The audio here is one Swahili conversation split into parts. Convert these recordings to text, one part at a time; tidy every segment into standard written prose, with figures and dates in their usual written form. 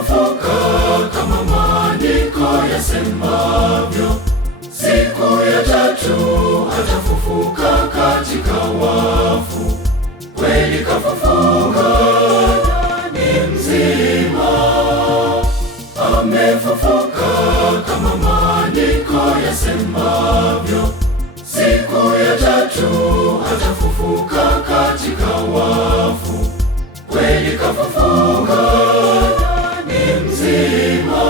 amefufuka kama maandiko yasemavyo, siku ya tatu atafufuka katika wafu. Kweli kafufuka, ni mzima, amefufuka kama maandiko yasemavyo, siku ya tatu atafufuka katika wafu. Kweli kafufuka, ni mzima.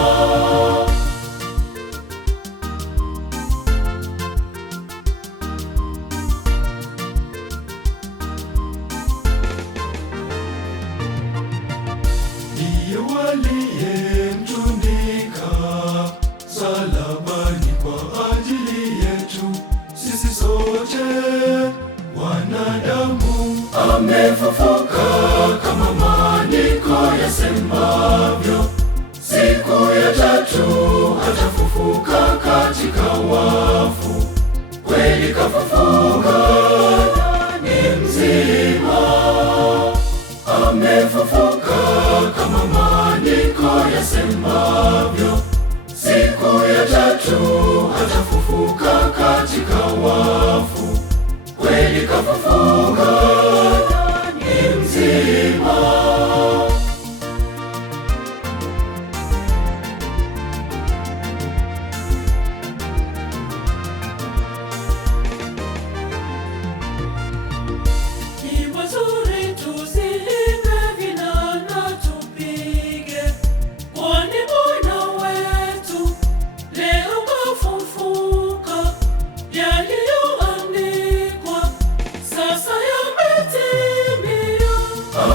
Ndiye waliyemtundika msalabani kwa ajili yetu sisi sote wanadamu. Amefufuka kama maandiko yasemavyo, siku ya tatu atafufuka katika wafu. Kweli kafufuka, ni mzima, amefufuka kama maandiko yasemavyo, siku ya tatu atafufuka katika wafu. Kweli kafufuka, ni mzima.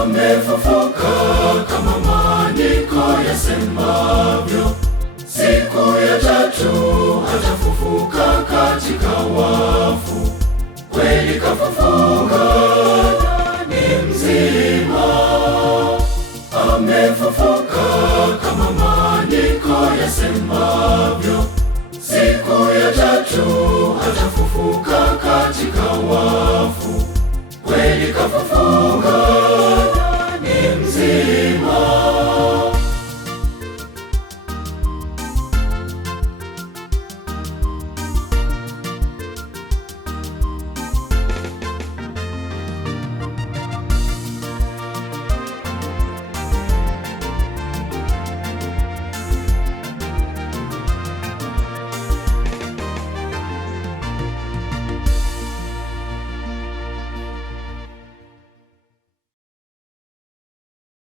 Amefufuka kama maandiko yasemavyo, siku ya tatu atafufuka katika wafu. Kweli kafufuka, ni mzima, amefufuka kama maandiko yasemavyo, siku ya tatu atafufuka katika wafu. Kweli kafufuka.